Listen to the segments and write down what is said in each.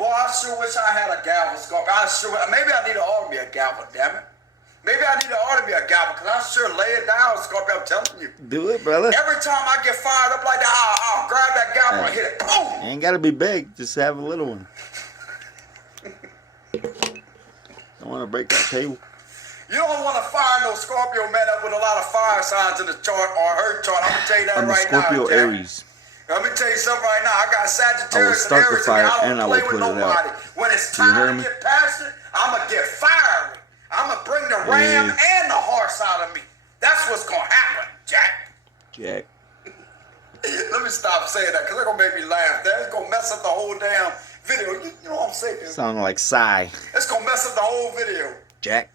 Boy, I sure wish I had a gavel, Scorpion. Maybe I need to order me a gavel, damn it. Maybe I need to order me a gavel, because I sure lay it down, Scorpion, I'm telling you. Do it, brother. Every time I get fired up like that, I'll grab that gavel and hit it. Boom! Ain't got to be big. Just have a little one. Don't want to break that table. You don't want to fire no Scorpio man up with a lot of fire signs in the chart or her chart. I'm going to tell you that right now. I'm a Scorpio Aries. Let me tell you something right now. I got Sagittarius and Aries, and I don't play with nobody. When it's time to get passionate, I'm going to get fiery. I'm going to bring the ram and the horse out of me. That's what's going to happen, Jack. Jack. Let me stop saying that, because they're going to make me laugh. It's going to mess up the whole damn video. You know what I'm saying? Sound like Psy. It's going to mess up the whole video. Jack.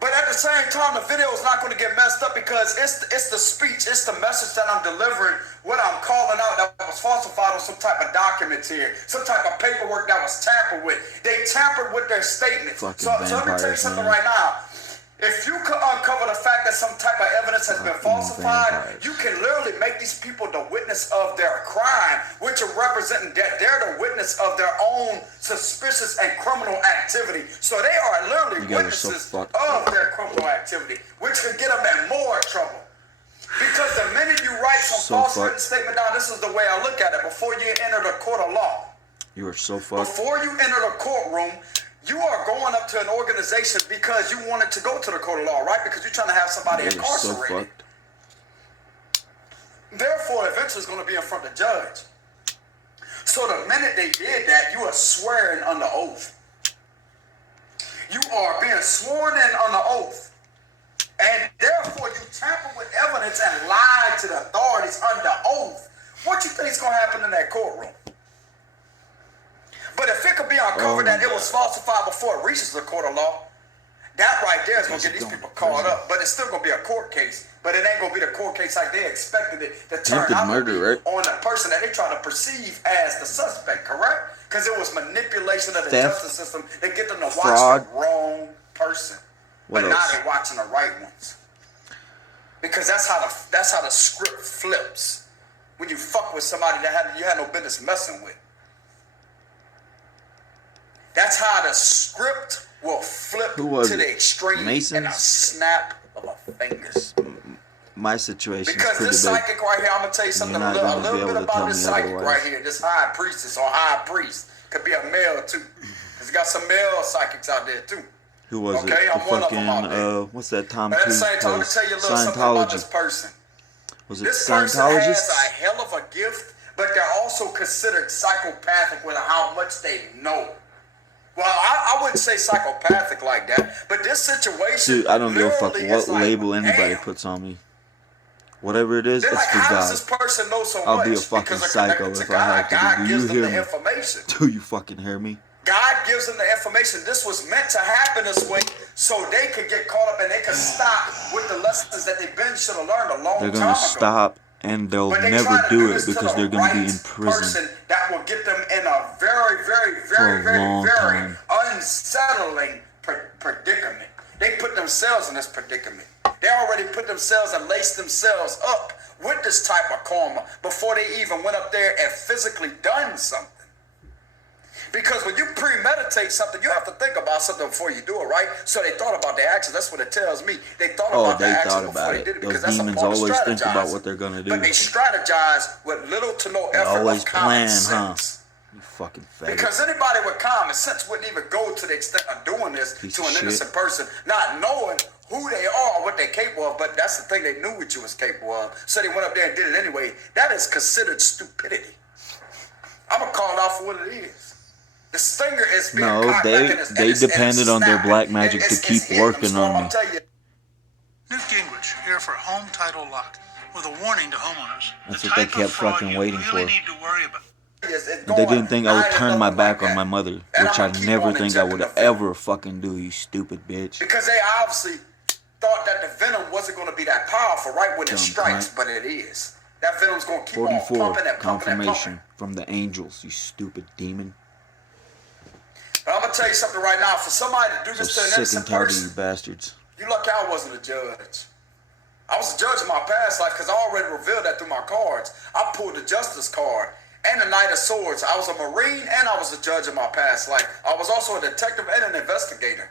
But at the same time, the video is not going to get messed up because it's the speech, it's the message that I'm delivering, what I'm calling out that was falsified on some type of documents here, some type of paperwork that was tampered with. They tampered with their statements. So let me tell you something right now. If you could uncover the fact that some type of evidence has been falsified, you can literally make these people the witness of their crime, which are representing that they're the witness of their own suspicious and criminal activity. So they are literally witnesses of their criminal activity, which could get them in more trouble. Because the minute you write some false written statement down, this is the way I look at it, before you enter the court of law. You are so fucked. Before you enter the courtroom, you are going up to an organization because you wanted to go to the court of law, right? Because you're trying to have somebody incarcerated. So fucked. Therefore, eventually it's going to be in front of the judge. So the minute they did that, you are swearing under oath. You are being sworn in under oath. And therefore, you tamper with evidence and lie to the authorities under oath. What you think is going to happen in that courtroom? But if it could be uncovered that it was falsified before it reaches the court of law, that right there is going to get these people caught up. But it's still going to be a court case. But it ain't going to be the court case like they expected it to turn out to be on the person that they try to perceive as the suspect, correct? Because it was manipulation of the justice system. They get them to watch the wrong person. But now they're watching the right ones. Because that's how the script flips. When you fuck with somebody that you had no business messing with. That's how the script will flip to the extreme in a snap of a fingers. My situation because is this psychic right here, I'm going to tell you something a little bit about this psychic right here. This high priestess or high priest could be a male too. Because you got some male psychics out there too. Who was it? I'm one of them out there. What's that Tom Cruise? At the same time, let me tell you a little something about this person. Was it this Scientologist? Person has a hell of a gift, but they're also considered psychopathic with how much they know. Well, I wouldn't say psychopathic like that, but this situation. Dude, I don't give a fuck what label anybody puts on me. Whatever it is, it's like, for how God. Does this person know so I'll much? be a fucking psycho if I have to. God Do you hear me? Information. Do you fucking hear me? God gives them the information. This was meant to happen this way so they could get caught up and they could stop with the lessons that they've been should have learned a long time ago. They're going to stop and they'll never do it because they're going to be in prison. That will get them in a very, very, very, very, very unsettling predicament. They put themselves in this predicament. They already put themselves and laced themselves up with this type of karma before they even went up there and physically done something. Because when you premeditate something, you have to think about something before you do it, right? So they thought about their actions. That's what it tells me. They thought about their actions before they did it. Because those demons always think about what they're going to do. But they strategize with little to no effort always of common plan, sense. Huh? You fucking faggot. Because anybody with common sense wouldn't even go to the extent of doing this to an innocent person, not knowing who they are or what they're capable of. But that's the thing, they knew what you was capable of. So they went up there and did it anyway. That is considered stupidity. I'm going to call it out for what it is. The stinger is being they depended on their black magic to keep working on me. Newt Gingrich here for Home Title Lock with a warning to homeowners. That's what they kept fucking waiting for. Need to worry about. They didn't think I would turn my back on my mother, which I never think I would ever fucking do, you stupid bitch. Because they obviously thought that the venom wasn't going to be that powerful right when it strikes, but it is. That venom's going to keep on pumping and pumping and pumping. From the angels, you stupid demon. But I'm going to tell you something right now. For somebody to do this to an innocent person, you bastards. You lucky I wasn't a judge. I was a judge in my past life because I already revealed that through my cards. I pulled the justice card. and the Knight of Swords. I was a Marine and I was a judge in my past life. I was also a detective and an investigator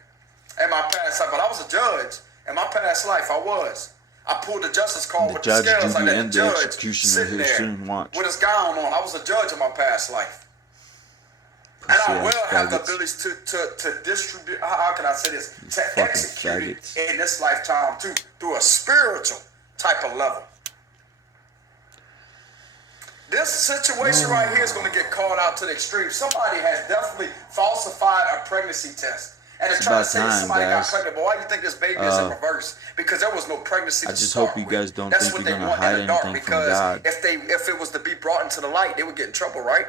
in my past life, but I was a judge in my past life. I was. I pulled the justice card The with judge, the scales. I jury, let and the the judge executioner sitting here there soon watch. with his gown on. I was a judge in my past life. And I Pussy will ass have the faggots. ability to distribute, how can I say this, to fucking execute faggots. it in this lifetime too, through a spiritual type of level. This situation right here is going to get called out to the extreme. Somebody has definitely falsified a pregnancy test. And they're It's trying about to say that time, somebody guys. got pregnant. But why do you think this baby is in reverse? Because there was no pregnancy I to just start hope you with. guys don't That's think what you're they gonna want hide in the dark, anything from because God. if it was to be brought into the light, they would get in trouble, right?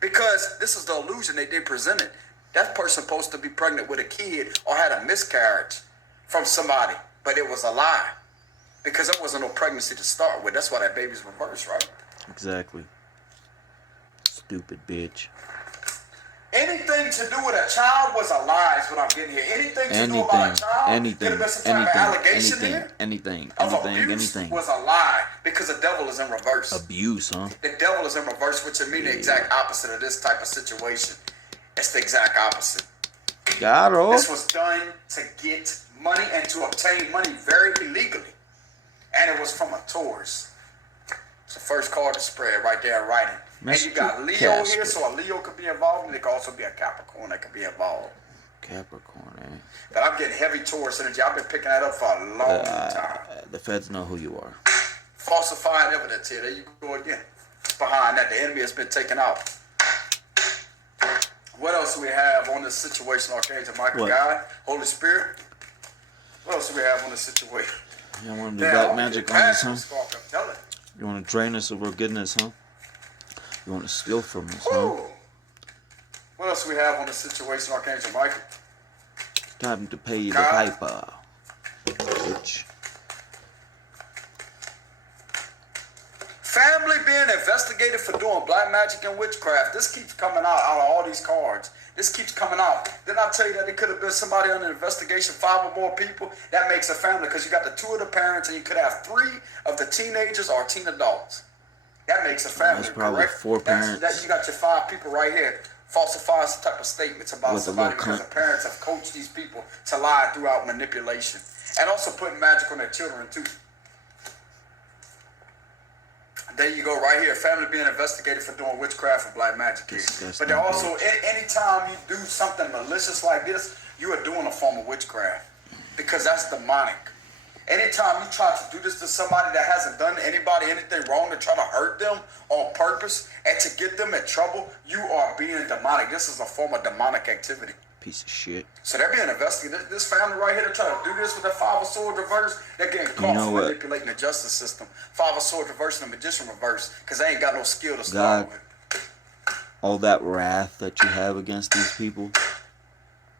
Because this is the illusion that they presented. That person supposed to be pregnant with a kid or had a miscarriage from somebody, but it was a lie. Because there wasn't no pregnancy to start with. That's why that baby's reversed, right? Exactly. Stupid bitch. Anything to do with a child was a lie, is what I'm getting here. Anything to do about a child, could have been some type of allegation here of abuse was a lie, because the devil is in reverse. Abuse, huh? The devil is in reverse, which would mean the exact opposite of this type of situation. It's the exact opposite. Got This was done to get money and to obtain money very illegally. And it was from a tourist. It's the first card to spread right there in writing. And you got Mr. Leo Casper. here, so a Leo could be involved, and it could also be a Capricorn that could be involved. Capricorn, eh? But I'm getting heavy Taurus energy. I've been picking that up for a long time. The feds know who you are. Falsified evidence here. There you go again. Behind that, the enemy has been taken out. What else do we have on this situation, Archangel Michael, What? God, Holy Spirit? What else do we have on this situation? You want to do black magic on us, huh? Stalker, I'm telling You want to drain us of our goodness, huh? You want to steal from us, you. huh? Woo. What else do we have on this situation, Archangel Michael? Time to pay the God. piper. Bitch. Family being investigated for doing black magic and witchcraft. This keeps coming out of all these cards. This keeps coming out. Didn't I tell you that it could have been somebody under investigation, 5 or more people? That makes a family, because you got the 2 of the parents and you could have 3 of the teenagers or teen adults. That makes a family. That's probably correct? 4 parents. You got your 5 people right here falsifying some type of statements about With a somebody, little because cunt. the parents have coached these people to lie throughout manipulation. And also putting magic on their children too. There you go, right here. Family being investigated for doing witchcraft and black magic here. Disgusting, But they're also, anytime you do something malicious like this, you are doing a form of witchcraft, because that's demonic. Anytime you try to do this to somebody that hasn't done anybody anything wrong, to try to hurt them on purpose and to get them in trouble, you are being demonic. This is a form of demonic activity. Piece of shit. So they're being investigated. This family right here, they're trying to do this with their 5 of Swords reverse. They're getting caught know for what? manipulating the justice system. 5 of Swords reverse and the Magician reverse, because they ain't got no skill to God. start with. All that wrath that you have against these people,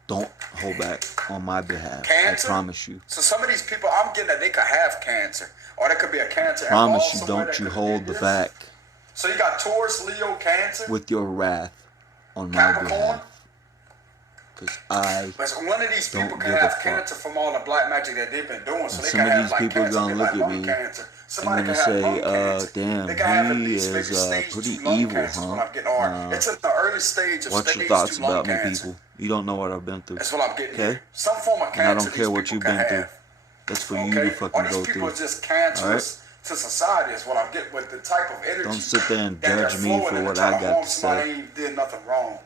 don't hold back on my behalf. Cancer? I promise you. So some of these people, I'm getting that they could have cancer, or there could be a cancer. Promise involved you, somewhere don't that you could hold be the this. back So you got Taurus, Leo, Cancer, with your wrath on my Capricorn. behalf. Because I, But one of these people Don't can give a have fuck. cancer from all the black magic that they've been doing. So And they some can of have these like people cancer, gonna they look like at lung me cancer. I'm Somebody gonna can have lung say, cancer. damn, They can have at he least maybe is stage pretty 2 lung evil, cancer. Is what huh? I'm getting. Or it's in the early stage of What's stage your thoughts 2 lung about me, cancer. people? You don't know what I've been through. That's what I'm getting. Okay? Here. Some form of And cancer. I don't care these what people you've can been through. have. That's for you Okay? to Or fucking these go people through. are just cancerous to society. Is what I'm getting with the type of energy. Don't sit there and that they're judge me flowing for in to what try I to got harm to somebody say. who did nothing wrong.